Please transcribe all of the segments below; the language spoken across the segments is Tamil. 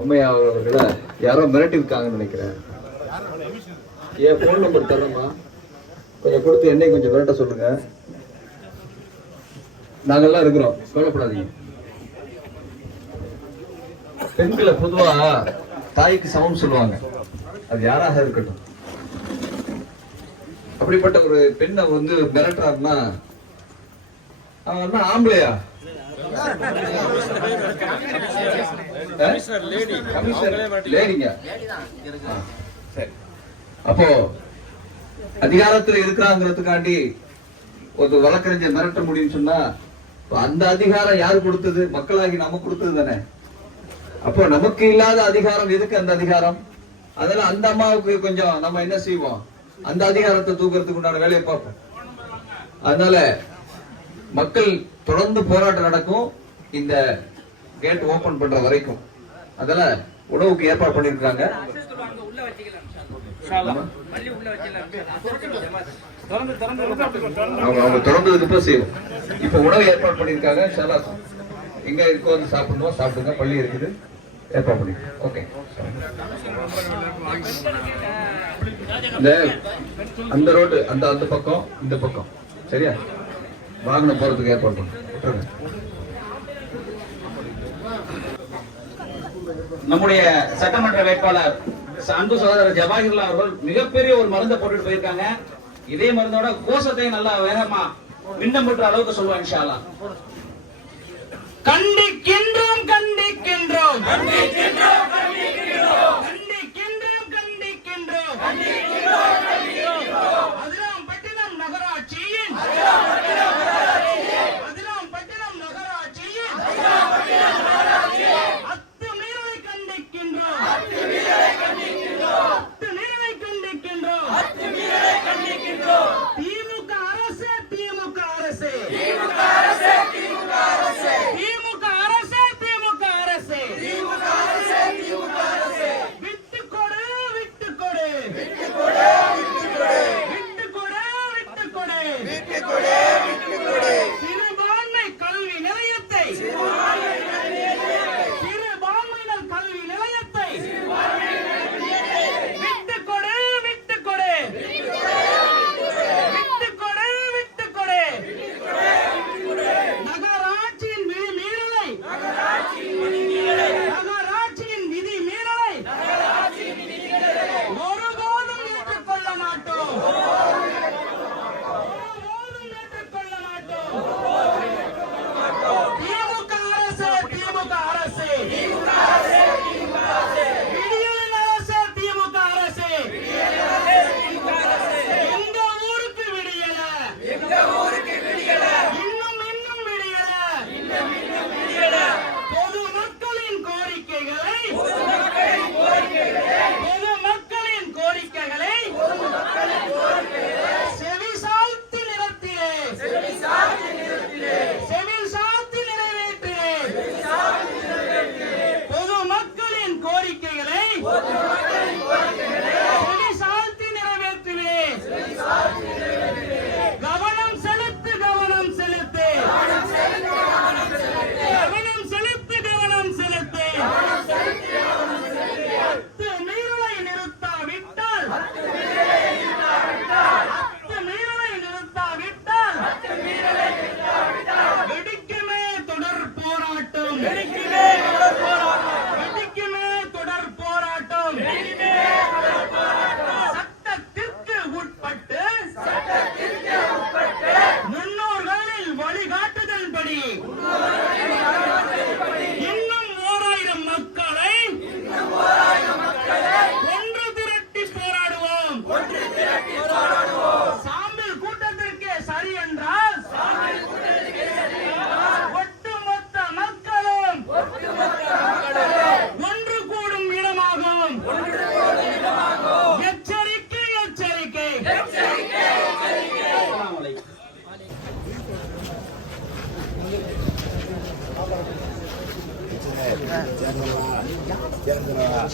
உண்மையா அவர்களை யாரோ மிரட்டி இருக்காங்கன்னு நினைக்கிறேன். என் ஃபோன் நம்பர் தரமா கொஞ்சம் கொடுத்து என்னை கொஞ்சம் மிரட்ட சொல்லுங்க. நாங்கெல்லாம் இருக்கிறோம். கவலைப்படாதீங்க. பெண்களை பொதுவா தாய்க்கு சமம் சொல்லுவாங்க. அது யாராக இருக்கட்டும். அப்படிப்பட்ட ஒரு பெண்ணை வந்து மிரட்டுறாருன்னா அவன் என்ன ஆம்பளையா? லேடிங்க சரி அப்போ அதிகாரத்துல இருக்கிறாங்கிறதுக்காண்டி ஒரு வழக்கறிஞர் மிரட்ட முடியும்னு சொன்னா அந்த அதிகாரம் யாரு கொடுத்தது மக்களாகி நம்ம கொடுத்தது தானே அப்போ நமக்கு இல்லாத அதிகாரம் எதுக்கு அந்த அதிகாரம் அதெல்லாம் அந்த அம்மாவுக்கு கொஞ்சம் நம்ம என்ன செய்வோம் அந்த அதிகாரத்தை தூக்குறதுக்கு உண்டான வேலையை பார்ப்போம் அதனால மக்கள் தொடர்ந்து போராட்டம் நடக்கும். இந்த கேட் ஓபன் பண்ற வரைக்கும். அதனால உணவுக்கு ஏற்பாடு பண்ணிருக்காங்க அவங்க அவங்க திறந்ததுக்கு அப்புறம் செய்வோம். இப்ப உணவு ஏற்பாடு பண்ணிருக்காங்க இன்ஷால்லா எங்க இருக்கோ வந்து சாப்பிடணும் சாப்பிடுங்க. பள்ளி இருக்குது. ஏற்பாடு பண்ணி ஓகே. இந்த அந்த ரோடு அந்த அந்த பக்கம் இந்த பக்கம். சரியா? வாகனம் போறதுக்கு ஏற்பாடு. நம்முடைய சட்டமன்ற வேட்பாளர் அன்பு சகோதரர் ஜவாஹிர்லா அவர்கள் மிகப்பெரிய ஒரு மருந்தை போட்டுட்டு போயிருக்காங்க. இதே மருந்தோட கோஷத்தை நல்லா வேகமா மின்னம் பெற்ற அளவுக்கு சொல்லுவாங்க இன்ஷா அல்லாஹ். கண்டிக்கின்றோம். கண்டிக்கின்றோம் கண்டிக்கின்றோம். கண்டிக்கின்றோம் அதிராம்பட்டினம் நகராட்சியின்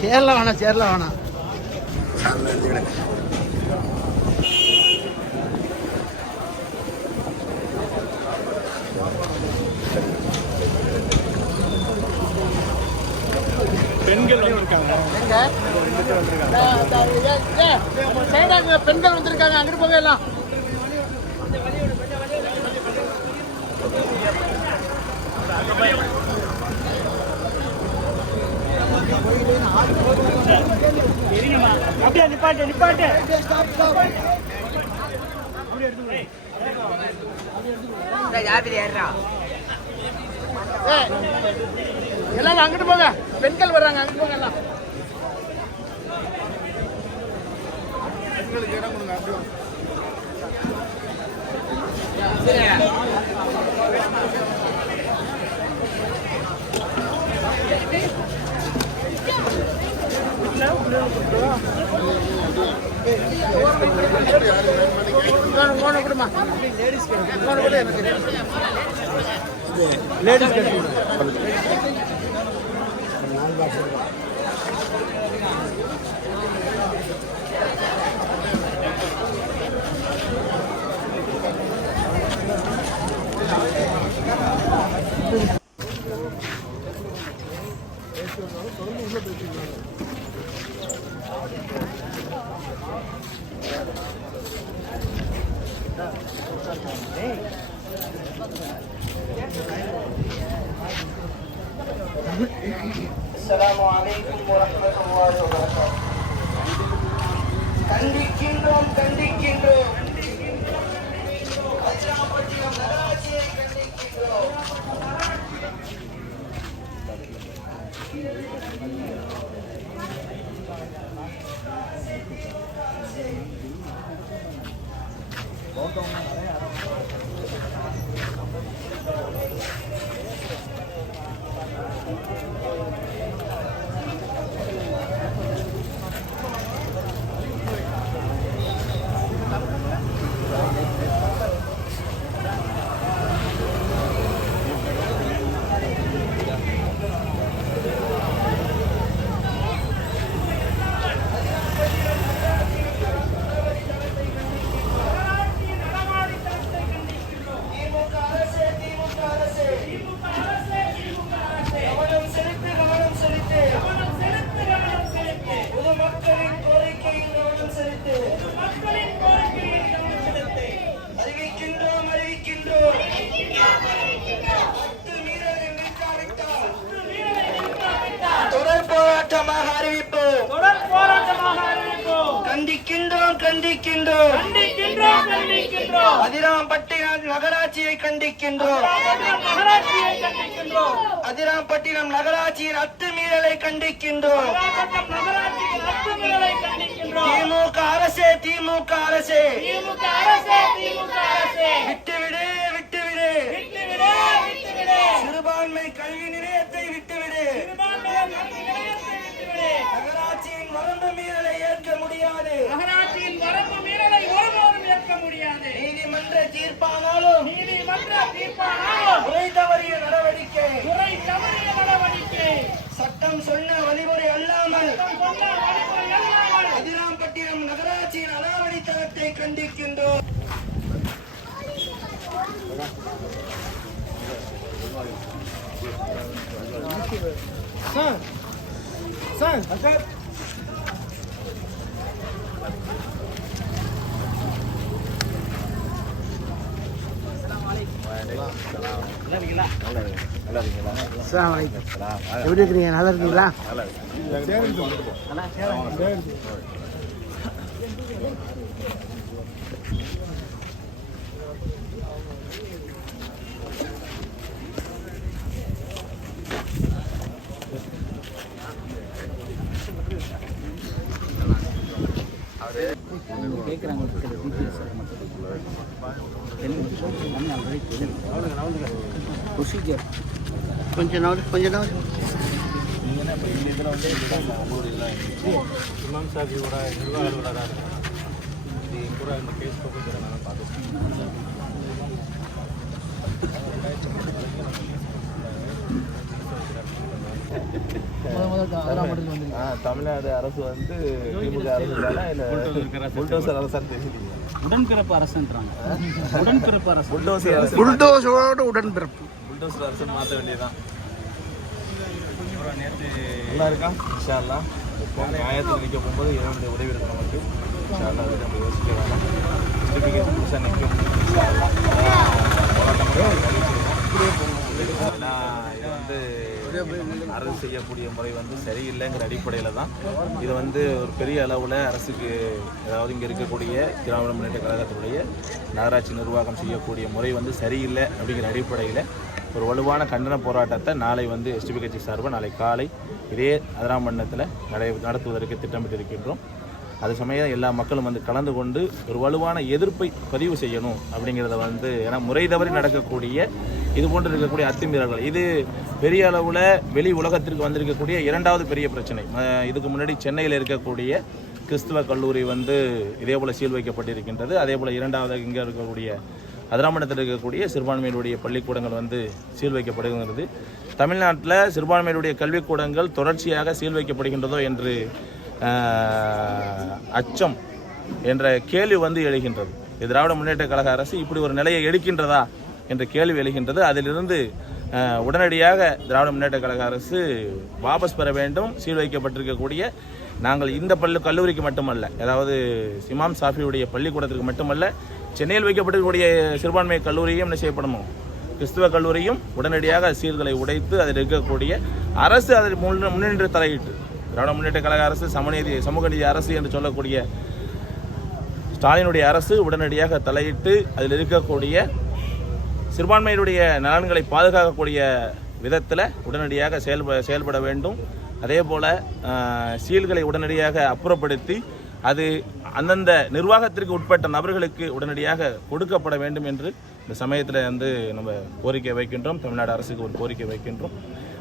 சேர்ல வேணாம் சேர்ல வேணாம். பெண்கள் வந்திருக்காங்க. பெண்கள் வந்திருக்காங்க அங்கிட்டு போக எல்லாம். அப்படியே நிப்பாட்டு நிப்பாட்டு. எல்லாரும் அங்கிட்டு போங்க. பெண்கள் வர்றாங்க அங்கிட்டு போங்க எல்லாம். போன போன விடுமா போன லேடிஸ் கண்டிக்கின்றோம் கண்டிக்கின்றோம் திமுக கண்டிக்கின்றோம் கண்டிக்கின்றோம். கண்டிக்கின்றோம் கண்டிக்கின்றோம். நகராட்சியை கண்டிக்கின்றோம். நகராட்சியை கண்டிக்கின்றோம். அதிராம்பட்டினம் நகராட்சியின் அத்துமீறலை கண்டிக்கின்றோம். நாகப்பட்டினம் நகராட்சியின் அத்துமீறலை கண்டிக்கின்றோம். திமுக அரசே திமுக அரசே. திமுக அரசே திமுக அரசே. விட்டுவிடு விட்டுவிடு. விட்டுவிடு விட்டுவிடு. சிறுபான்மை கல்வி நிலையத்தை விட்டுவிடு. சிறுபான்மையர் கல்வி நிலையத்தை விட்டுவிடு. நகராட்சியின் வரம்பு மீறலை அதிராம்பட்டினம் நகராட்சியின் அனாவடித்தனத்தை கண்டிக்கின்றோம். Sir sir. எப்படி இருக்கிறீங்க நல்லா இருக்கீங்களா கேட்குறாங்க நாள் நாள் நிர்வாக அலுவலராக இருக்கேன் இது கூட இந்த கேஸ் போட்டு நான் பார்த்துருக்கேன் ஆ, தமிழ்நாடு அரசு வந்து திமுக அரசு புல்டோசர் அரசான்னு தெரியல உடன்பிறப்பு அரசுன்றாங்க. உடன்பிறப்பு அரசு. புல்டோசர் அரசு. புல்டோஸோட உடன்பிறப்பு. புல்டோசர் அரசு மாற்ற வேண்டியதுதான். நல்லா இருக்கான் இன்ஷா அல்லா இப்போ நியாயத்தில் நிற்க போகும்போது இறைவனுடைய உதவி இருக்கு நமக்கு. இன்ஷா அல்லா அதுக்கு நம்ம யோசிக்க வேணாம். சர்டிஃபிகேட் புதுசாக நிற்கும். இன்ஷா அல்லா போராட்டம் இது வந்து அரசு செய்யக்கூடிய முறை வந்து சரியில்லைங்கிற அடிப்படையில் தான் இது வந்து ஒரு பெரிய அளவில் அரசுக்கு அதாவது இங்கே இருக்கக்கூடிய திராவிட முன்னேற்ற கழகத்தினுடைய நகராட்சி நிர்வாகம் செய்யக்கூடிய முறை வந்து சரியில்லை அப்படிங்கிற அடிப்படையில் ஒரு வலுவான கண்டன போராட்டத்தை நாளை வந்து எஸ்டிபி கட்சி சார்பாக நாளை காலை இதே அதிராமண்டலத்தில் நடை நடத்துவதற்கு திட்டமிட்டிருக்கின்றோம். அது சமயம் எல்லா மக்களும் வந்து கலந்து கொண்டு ஒரு வலுவான எதிர்ப்பை பதிவு செய்யணும் அப்படிங்கிறத வந்து ஏன்னா முறை தவறி நடக்கக்கூடிய இது போன்று இருக்கக்கூடிய அத்துமீறல்கள் இது பெரிய அளவில் வெளி உலகத்திற்கு வந்திருக்கக்கூடிய இரண்டாவது பெரிய பிரச்சனை. இதுக்கு முன்னாடி சென்னையில் இருக்கக்கூடிய கிறிஸ்துவ கல்லூரி வந்து இதே போல் சீல் வைக்கப்பட்டிருக்கின்றது. அதே போல் இரண்டாவது இங்கே இருக்கக்கூடிய அதிராமணத்தில் இருக்கக்கூடிய சிறுபான்மையினுடைய பள்ளிக்கூடங்கள் வந்து சீல் வைக்கப்படுகிறது தமிழ்நாட்டில் சிறுபான்மையினுடைய கல்விக்கூடங்கள் தொடர்ச்சியாக சீல் வைக்கப்படுகின்றதோ என்று அச்சம் என்ற கேள்வி வந்து எழுகின்றது. திராவிட முன்னேற்ற கழக அரசு இப்படி ஒரு நிலையை எடுக்கின்றதா என்ற கேள்வி எழுகின்றது. அதிலிருந்து உடனடியாக திராவிட முன்னேற்ற கழக அரசு வாபஸ் பெற வேண்டும். சீல் வைக்கப்பட்டிருக்கக்கூடிய நாங்கள் இந்த பள்ளி கல்லூரிக்கு மட்டுமல்ல அதாவது சிமாம் சாஃபியுடைய பள்ளிக்கூடத்திற்கு மட்டுமல்ல சென்னையில் வைக்கப்பட்டிருக்கக்கூடிய சிறுபான்மை கல்லூரியும் என்ன செய்யப்படணும் கிறிஸ்துவ கல்லூரியும் உடனடியாக சீர்களை உடைத்து அதில் இருக்கக்கூடிய அரசு அதில் முன் முன்னின்று தலையிட்டு திராவிட முன்னேற்ற கழக அரசு சமநீதி சமூக நீதி அரசு என்று சொல்லக்கூடிய ஸ்டாலினுடைய அரசு உடனடியாக தலையிட்டு அதில் இருக்கக்கூடிய சிறுபான்மையினுடைய நலன்களை பாதுகாக்கக்கூடிய விதத்தில் உடனடியாக செயல்பட செயல்பட வேண்டும். அதே போல் சீல்களை உடனடியாக அப்புறப்படுத்தி அது அந்தந்த நிர்வாகத்திற்கு உட்பட்ட நபர்களுக்கு உடனடியாக கொடுக்கப்பட வேண்டும் என்று இந்த சமயத்தில் வந்து நம்ம கோரிக்கை வைக்கின்றோம். தமிழ்நாடு அரசுக்கு ஒரு கோரிக்கை வைக்கின்றோம்.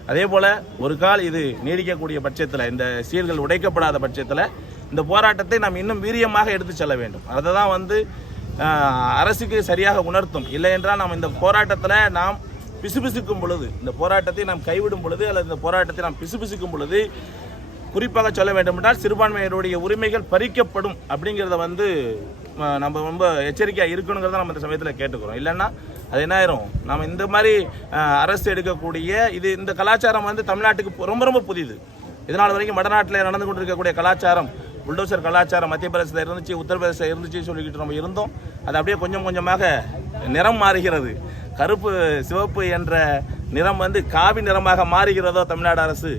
அதே போல் ஒரு கால் இது நீடிக்கக்கூடிய பட்சத்தில் இந்த சீல்கள் உடைக்கப்படாத பட்சத்தில் இந்த போராட்டத்தை நாம் இன்னும் வீரியமாக எடுத்து செல்ல வேண்டும். அதை தான் வந்து அரசுக்கு சரியாக உணர்த்தும். இல்லை என்றால் நாம் இந்த போராட்டத்தில் நாம் பிசுபிசுக்கும் பொழுது இந்த போராட்டத்தை நாம் கைவிடும் பொழுது அல்லது இந்த போராட்டத்தை நாம் பிசுபிசுக்கும் பொழுது குறிப்பாக சொல்ல வேண்டுமென்றால் சிறுபான்மையினருடைய உரிமைகள் பறிக்கப்படும் அப்படிங்கிறத வந்து நம்ம ரொம்ப எச்சரிக்கையாக இருக்கணுங்கிறத நம்ம இந்த சமயத்தில் கேட்டுக்கிறோம். இல்லைன்னா அது என்ன ஆயிரும்? நம்ம இந்த மாதிரி அரசு எடுக்கக்கூடிய இது இந்த கலாச்சாரம் வந்து தமிழ்நாட்டுக்கு ரொம்ப ரொம்ப புதிது. இதனால் வரைக்கும் வடநாட்டில் நடந்து கொண்டிருக்கக்கூடிய கலாச்சாரம் புல்டோசர் கலாச்சாரம் மத்திய பிரதேசத்தில் இருந்துச்சு உத்தரப்பிரதேசத்தில் இருந்துச்சு சொல்லிக்கிட்டு நம்ம இருந்தோம். அது அப்படியே கொஞ்சம் கொஞ்சமாக நிறம் மாறுகிறது. கருப்பு சிவப்பு என்ற நிறம் வந்து காவி நிறமாக மாறுகிறதோ தமிழ்நாடு அரசு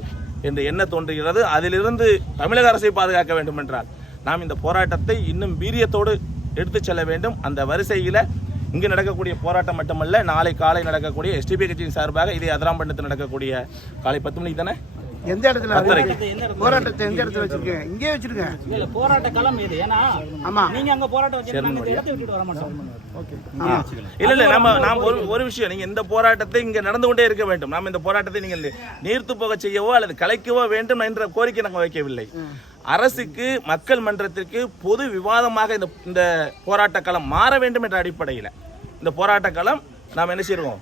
என்று என்ன தோன்றுகிறது? அதிலிருந்து தமிழக அரசை பாதுகாக்க வேண்டும் என்றால் நாம் இந்த போராட்டத்தை இன்னும் வீரியத்தோடு எடுத்துச் செல்ல வேண்டும். அந்த வரிசையில் இங்கு நடக்கக்கூடிய போராட்டம் மட்டுமல்ல நாளை காலை நடக்கக்கூடிய எஸ்டிபி கட்சியின் சார்பாக இதே அதிராம்பட்டத்தில் நடக்கக்கூடிய காலை பத்து மணிக்கு தானே? எந்த இடத்துல? போராட்டத்தை எந்த இடத்துல வச்சிருக்கீங்க? இங்கே வச்சிருங்க. இல்ல போராட்ட களம் இது. ஏன்னா ஆமா. நீங்க அங்க போராட்டம் வச்சு நாங்க இந்த இடத்தை விட்டுட்டு வர மாட்டோம். இல்ல இல்ல நம்ம நாம் ஒரு ஒரு விஷயம். நீங்க இந்த போராட்டத்தை இங்க நடந்து கொண்டே இருக்க வேண்டும். நாம் இந்த போராட்டத்தை நீங்கள் நீர்த்து போக செய்யவோ அல்லது கலைக்கவோ வேண்டும் என்ற கோரிக்கை நாங்கள் வைக்கவில்லை. அரசுக்கு மக்கள் மன்றத்திற்கு பொது விவாதமாக இந்த இந்த போராட்ட களம் மாற வேண்டும் என்ற அடிப்படையில். இந்த போராட்ட களம் நாம் என்ன செய்வோம்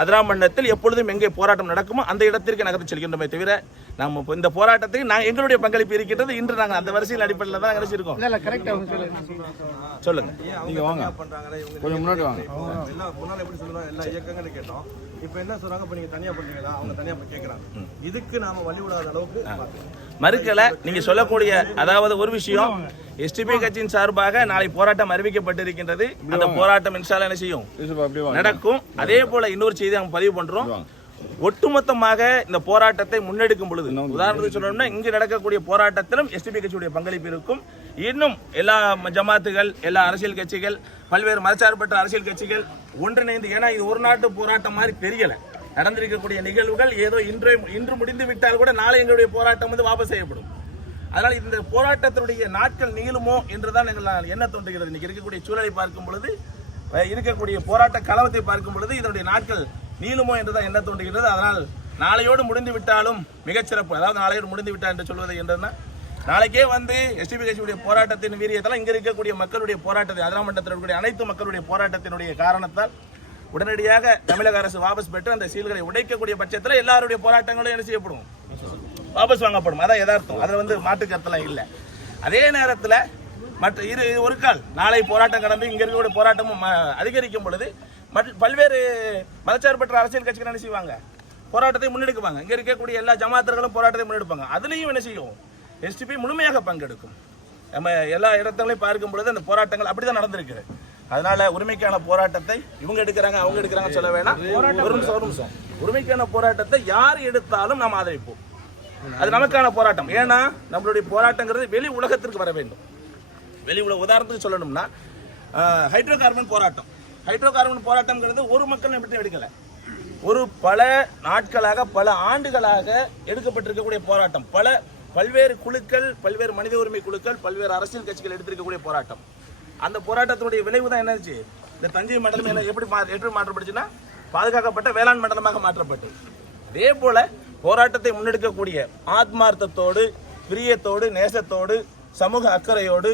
அதிராமண்டலத்தில் எப்பொழுதும் எங்கே போராட்டம் நடக்குமோ அந்த இடத்திற்கு நகர்த்து செல்கின்றோமே தவிர நாம் இப்போ இந்த போராட்டத்துக்கு நாங்கள் எங்களுடைய பங்களிப்பு இருக்கின்றது இன்று நாங்கள் அந்த வரிசையில் அடிப்படையில் தான் நினைச்சிருக்கோம் இல்ல இல்ல கரெக்டா சொல்லுங்க. சொல்லுங்க. நீங்க வாங்க. கொஞ்சம் முன்னாடி வாங்க. எல்லாம் முன்னால எப்படி சொல்லுறோம் எல்லா இயக்கங்களும் கேட்டோம். இப்போ என்ன சொல்றாங்க? இப்போ நீங்க தனியா பண்ணுவீங்களா அவங்க தனியா போய் கேக்குறாங்க. இதுக்கு நாம வழி விடாத அளவுக்கு. மறுக்கல. நீங்க சொல்லக்கூடிய அதாவது ஒரு விஷயம் எஸ்டிபி கட்சியின் சார்பாக நாளை போராட்டம் அறிவிக்கப்பட்டிருக்கின்றது. அந்த போராட்டம் இன்ஷால்லா என்ன செய்யும்? நடக்கும். அதே போல இன்னொரு செய்தி நாங்க பதிவு பண்றோம். ஒட்டுமொத்தமாக இந்த போராட்டத்தை முன்னெடுக்கும் பொழுது உதாரணத்துக்கு சொல்லணும்னா இங்கு நடக்கக்கூடிய போராட்டத்திலும் எஸ்டிபி கட்சியுடைய பங்களிப்பு இருக்கும். இன்னும் எல்லா ஜமாத்துகள் எல்லா அரசியல் கட்சிகள் பல்வேறு மதச்சார்பற்ற அரசியல் கட்சிகள் ஒன்றிணைந்து ஏன்னா இது ஒரு நாட்டு போராட்டம் மாதிரி தெரியல. நடந்திருக்கக்கூடிய நிகழ்வுகள் ஏதோ இன்று இன்று முடிந்து விட்டால் கூட நாளை எங்களுடைய போராட்டம் வந்து வாபஸ் செய்யப்படும். அதனால் இந்த போராட்டத்தினுடைய நாட்கள் நீளுமோ என்றுதான் எங்கள் என்ன தோன்றுகிறது. இன்னைக்கு இருக்கக்கூடிய சூழலை பார்க்கும் பொழுது இருக்கக்கூடிய போராட்ட கலவத்தை பார்க்கும் பொழுது இதனுடைய நாட்கள் நீளுமோ என்றுதான் என்ன தோன்றுகிறது. அதனால் நாளையோடு முடிந்து விட்டாலும் மிகச்சிறப்பு அதாவது நாளையோடு முடிந்து விட்டால் என்று சொல்வது என்றதுன்னா நாளைக்கே வந்து எஸ்டிபி கட்சியுடைய போராட்டத்தின் வீரியத்தால் இங்கே இருக்கக்கூடிய மக்களுடைய போராட்டத்தை அதிராமண்டத்தில் இருக்கக்கூடிய அனைத்து மக்களுடைய போராட்டத்தினுடைய காரணத்தால் உடனடியாக தமிழக அரசு வாபஸ் பெற்று அந்த சீல்களை உடைக்கக்கூடிய பட்சத்தில் எல்லாருடைய போராட்டங்களும் என்ன செய்யப்படும்? வாபஸ் வாங்கப்படும். அதான் எதார்த்தம் அதில் வந்து மாற்று கருத்தெல்லாம் இல்லை. அதே நேரத்தில் மற்ற இரு ஒரு கால். நாளை போராட்டம் கடந்து இங்கே இருக்கக்கூடிய போராட்டமும் ம- அதிகரிக்கும் பொழுது பல்வேறு மதச்சார்பற்ற அரசியல் கட்சிகள் என்ன செய்வாங்க? போராட்டத்தை முன்னெடுக்குவாங்க. இங்கே இருக்கக்கூடிய எல்லா ஜமாத்தர்களும் போராட்டத்தை முன்னெடுப்பாங்க. அதுலேயும் என்ன செய்யும்? எஸ்டிபி முழுமையாக பங்கெடுக்கும். நம்ம எல்லா இடத்துலையும் பார்க்கும் பொழுது அந்த போராட்டங்கள் அப்படி தான் நடந்திருக்கு. அதனால உரிமைக்கான போராட்டத்தை இவங்க எடுக்கிறாங்க அவங்க எடுக்கிறாங்க சொல்ல வேணாம். ஒரு நிமிஷம் ஒரு நிமிஷம். உரிமைக்கான போராட்டத்தை யார் எடுத்தாலும் நாம் ஆதரிப்போம். அது நமக்கான போராட்டம். ஏன்னா நம்மளுடைய போராட்டங்கிறது வெளி உலகத்திற்கு வர வேண்டும். வெளி உலக உதாரணத்துக்கு சொல்லணும்னா ஹைட்ரோ கார்பன் போராட்டம். ஹைட்ரோ கார்பன் போராட்டம்ங்கிறது ஒரு மக்கள் மட்டும் எடுக்கல. ஒரு பல நாட்களாக பல ஆண்டுகளாக எடுக்கப்பட்டிருக்கக்கூடிய போராட்டம். பல பல்வேறு குழுக்கள் பல்வேறு மனித உரிமை குழுக்கள் பல்வேறு அரசியல் கட்சிகள் எடுத்திருக்கக்கூடிய போராட்டம். அந்த போராட்டத்தினுடைய விளைவு தான் என்னாச்சு? இந்த தஞ்சை மண்டலம் என்ன எப்படி மா எப்படி மாற்றப்பட்டுச்சுன்னா பாதுகாக்கப்பட்ட வேளாண் மண்டலமாக மாற்றப்பட்டு. அதே போல போராட்டத்தை முன்னெடுக்கக்கூடிய ஆத்மார்த்தத்தோடு பிரியத்தோடு நேசத்தோடு சமூக அக்கறையோடு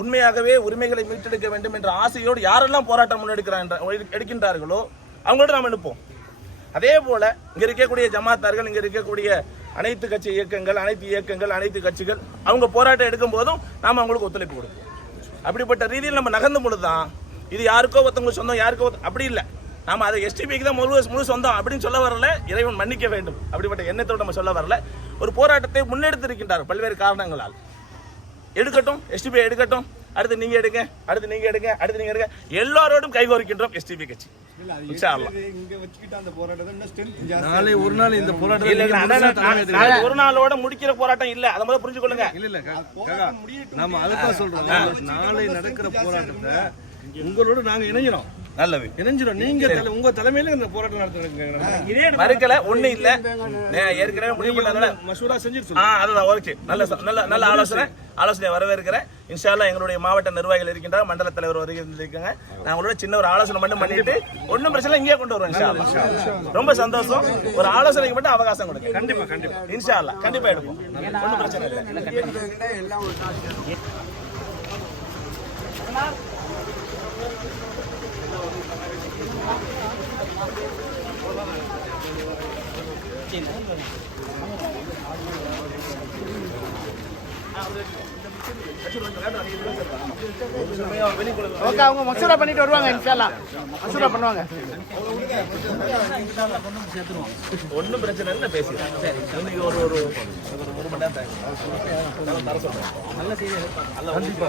உண்மையாகவே உரிமைகளை மீட்டெடுக்க வேண்டும் என்ற ஆசையோடு யாரெல்லாம் போராட்டம் முன்னெடுக்கிறாங்க எடுக்கின்றார்களோ அவங்களோட நாம் எடுப்போம். அதே போல இங்க இருக்கக்கூடிய ஜமாத்தார்கள் இங்க இருக்கக்கூடிய அனைத்து கட்சி இயக்கங்கள் அனைத்து இயக்கங்கள் அனைத்து கட்சிகள் அவங்க போராட்டம் எடுக்கும் போதும் நாம் அவங்களுக்கு ஒத்துழைப்பு கொடுப்போம். அப்படிப்பட்ட ரீதியில் நம்ம நகர்ந்த பொழுதுதான் இது யாருக்கோ ஒருத்தவங்க சொந்தம் யாருக்கோ அப்படி இல்லை. நாம அதை எஸ்டிபிக்கு தான் முழு முழு சொந்தம் அப்படின்னு சொல்ல வரல. இறைவன் மன்னிக்க வேண்டும். அப்படிப்பட்ட எண்ணத்தோடு நம்ம சொல்ல வரல. ஒரு போராட்டத்தை முன்னெடுத்திருக்கின்றார் பல்வேறு காரணங்களால். எடுக்கட்டும் எஸ்டிபி எடுக்கட்டும். அடுத்து நீங்க எடுங்க அடுத்து நீங்க எடுங்க அடுத்து நீங்க எடுங்க. எல்லாரோடும் கைகோர்க்கின்றோம் எஸ்டிபி கட்சி. நாளை ஒரு நாள் இந்த போராட்டம் நாளோட முடிக்கிற போராட்டம் இல்ல. அதை முதல்ல புரிஞ்சுக்கொள்ளுங்க. இல்ல இல்ல நாம சொல்றோம். நாளை நடக்கிற போராட்டத்தை உங்களோட நாங்க இணைஞ்சிரோம் நல்லது இணைஞ்சிரோம் நீங்க உங்க தலைமையில இந்த போராட்டம் நடத்துறீங்க மறுக்கல ஒண்ணு இல்ல. நான் ஏற்கனவே முடிவு பண்ணதுனால. மசூரா செஞ்சிட்டு ஆ அதுதான் ஓகே. நல்ல நல்ல நல்ல ஆலோசனை. ஆலோசனை வரவேற்கிறேன். இன்ஷா அல்லாஹ் எங்களுடைய மாவட்ட நிர்வாகிகள் இருக்கின்றார் மண்டல தலைவர் வருகின்றிருக்காங்க. நான் உங்களோட சின்ன ஒரு ஆலோசனை மட்டும் பண்ணிட்டு ஒண்ணும் பிரச்சனை இங்கேயே கொண்டு வருவோம் இன்ஷா அல்லாஹ் ரொம்ப சந்தோஷம். ஒரு ஆலோசனைக்கு மட்டும் அவகாசம் கொடுங்க. கண்டிப்பா கண்டிப்பா. இன்ஷா அல்லாஹ் கண்டிப்பா எடுப்போம். ஒண்ணும் பிரச்சனை இல்லை. ஓகே அவங்க மசூரா பண்ணிட்டு வருவாங்க இன்ஷால்லா மசூரா பண்ணுவாங்க. ஒண்ணும் பிரச்சனை இல்லை பேசிக்கலாம் இன்னைக்கு ஒரு ஒரு ஒரு மணி நேரம். நல்ல செய்தி நல்ல கண்டிப்பா.